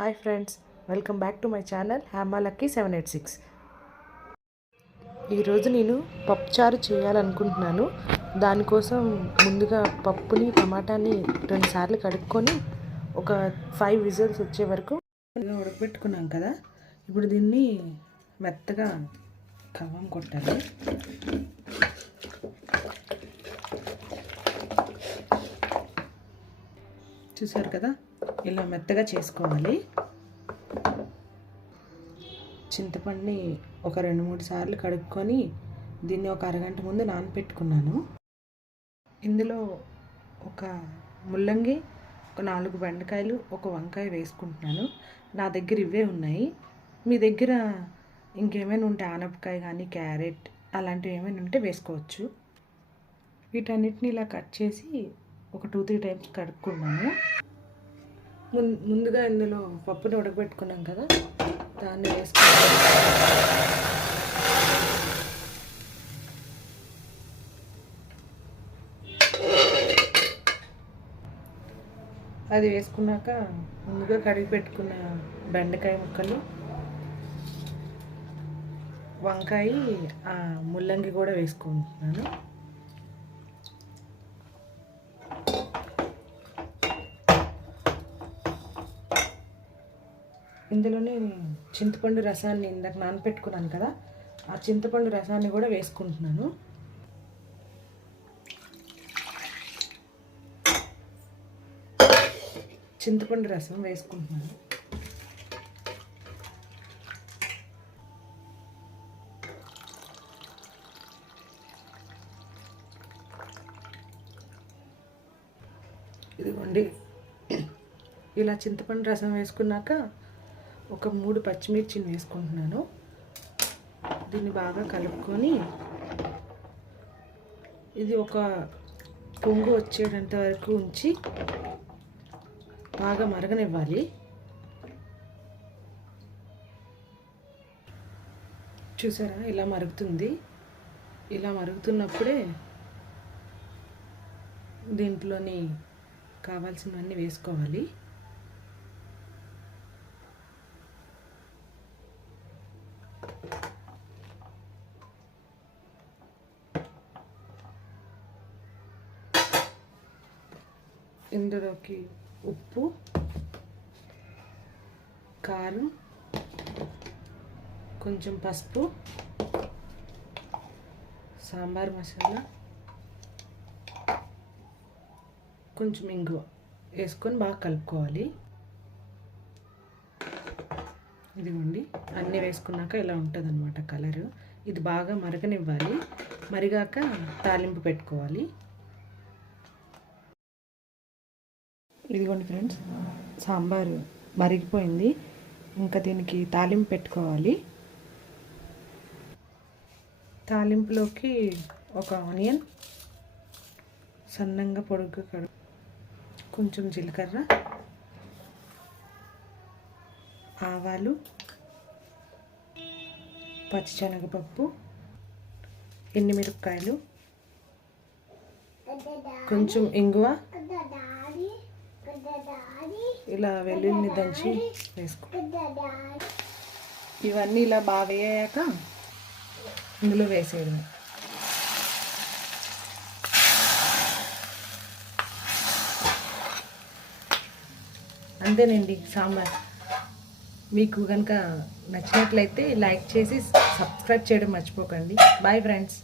Hi friends welcome back to my channel హ్యామా lucky seven eight six. ఈరోజు నేను పప్పుచారు చేయాలనుకుంటున్నాను. దానికోసం ముందుగా పప్పుని టమాటాని రెండుసార్లు కడుక్కొని ఒక ఫైవ్ విజిల్స్ వచ్చే వరకు ఉడకబెట్టుకున్నాం కదా ఇప్పుడు దీన్ని మెత్తగా కవ్వం కొట్టాలి. చూసారు కదా? ఇలా మెత్తగా చేసుకోవాలి. చింతపండుని ఒక రెండు మూడు సార్లు కడుక్కొని దీన్ని ఒక అరగంట ముందు నానపెట్టుకున్నాను. ఇందులో ఒక ముల్లంగి ఒక నాలుగు బెండకాయలు ఒక వంకాయ వేసుకుంటున్నాను. నా దగ్గర ఇవే ఉన్నాయి. మీ దగ్గర ఇంకేమైనా ఉంటే ఆనపకాయ కానీ క్యారెట్ అలాంటివి ఏమైనా ఉంటే వేసుకోవచ్చు. వీటన్నిటిని ఇలా కట్ చేసి ఒక టూ త్రీ టైమ్స్ కడుక్కున్నాను. ముందుగా ఇందులో పప్పుని ఉడకబెట్టుకున్నాం కదా దాన్ని వేసుకుంటాం అది వేసుకున్నాక ముందుగా కడిగి పెట్టుకున్న బెండకాయ ముక్కలు వంకాయ ఆ ముల్లంగి కూడా వేసుకుంటున్నాను. ఇందులోనే చింతపండు రసాన్ని ఇందాక నానపెట్టుకున్నాను కదా ఆ చింతపండు రసాన్ని కూడా వేసుకుంటున్నాను. చింతపండు రసం వేసుకుంటున్నాను. ఇదిగోండి. ఇలా చింతపండు రసం వేసుకున్నాక ఒక మూడు పచ్చిమిర్చిని వేసుకుంటున్నాను. దీన్ని బాగా కలుపుకొని ఇది ఒక పొంగు వచ్చేటంత వరకు ఉంచి బాగా మరగనివ్వాలి. చూసారా? ఇలా మరుగుతుంది. ఇలా మరుగుతున్నప్పుడే దీంట్లోని కావాల్సినవన్నీ వేసుకోవాలి. ఇందులోకి ఉప్పు కారం కొంచెం పసుపు సాంబార్ మసాలా కొంచెం ఇంగువ వేసుకొని బాగా కలుపుకోవాలి. ఇదిగోండి అన్నీ వేసుకున్నాక ఇలా ఉంటుంది అనమాట కలరు. ఇది బాగా మరగనివ్వాలి. మరిగాక తాలింపు పెట్టుకోవాలి. ఇదిగోండి ఫ్రెండ్స్ సాంబారు మరిగిపోయింది. ఇంకా దీనికి తాలింపు పెట్టుకోవాలి. తాలింపులోకి ఒక ఆనియన్ సన్నంగా పొడుగ్గా కడు కొంచెం జీలకర్ర ఆవాలు పచ్చిశనగపప్పు ఎండుమిరపకాయలు కొంచెం ఇంగువ ఇలా వెల్లుల్లిని దంచి వేసుకో. ఇవన్నీ ఇలా బాగా వేయాక ఇందులో వేసేయడమే. అంతేనండి సాంబార్. మీకు కనుక నచ్చినట్లయితే లైక్ చేసి సబ్స్క్రైబ్ చేయడం మర్చిపోకండి. Bye friends.